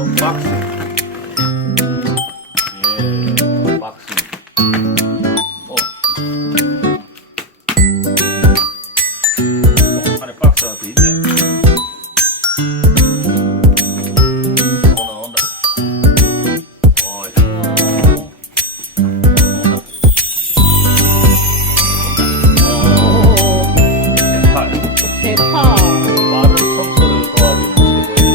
언박싱. 예, 언박싱. 안에 박스가 더 있네. 나온다. 데팔. 빠른 청소를 도와주는 최고의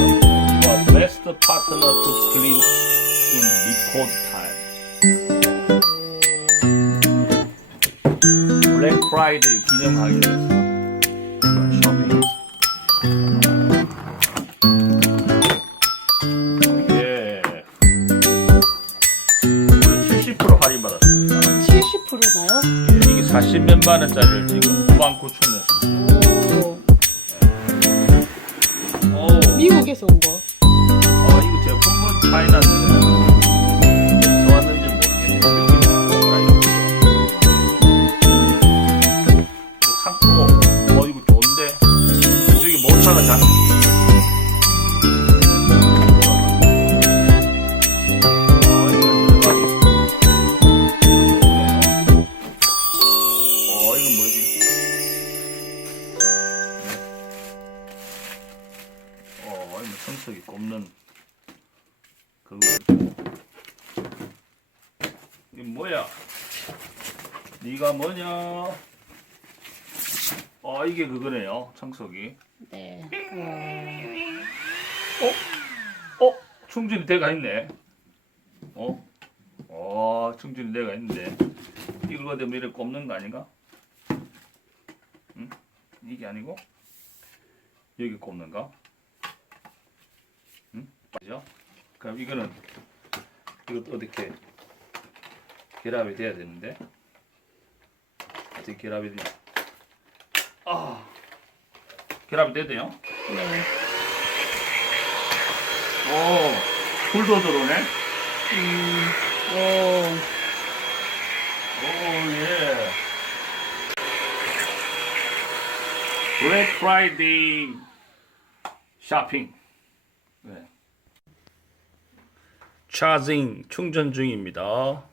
You are best partner to clean in record time. 블랙 프라이데이 기념하기 위해서 쇼핑. 예. 우리 70% 할인 받았습니다. 70%나요? 예, 이게 40몇만 원짜리를 지금 99,000원. 미국에서 온 거. 이거 제품은 차이나인데 좋았는지 모르겠네. 참고 이거 좋은데 여기 모차가 잘. 이건 뭐지? 이거 청소기 꼽는 그거. 이게 뭐야? 네가 뭐냐? 이게 그거네요. 청소기. 네. 충전이 돼가 있네. 충전이 돼가 있는데 이걸 어디 이렇게 꼽는 거 아닌가? 응? 이게 아니고 여기 꼽는가? 응? 맞죠? 그럼 이것도 어떻게 결합이 돼야 되는데 어떻게 결합이 돼? 결합이 되네요. 네. 불도 들어오네. 예. 블랙 프라이데이 쇼핑. 네. 차징 충전 중입니다.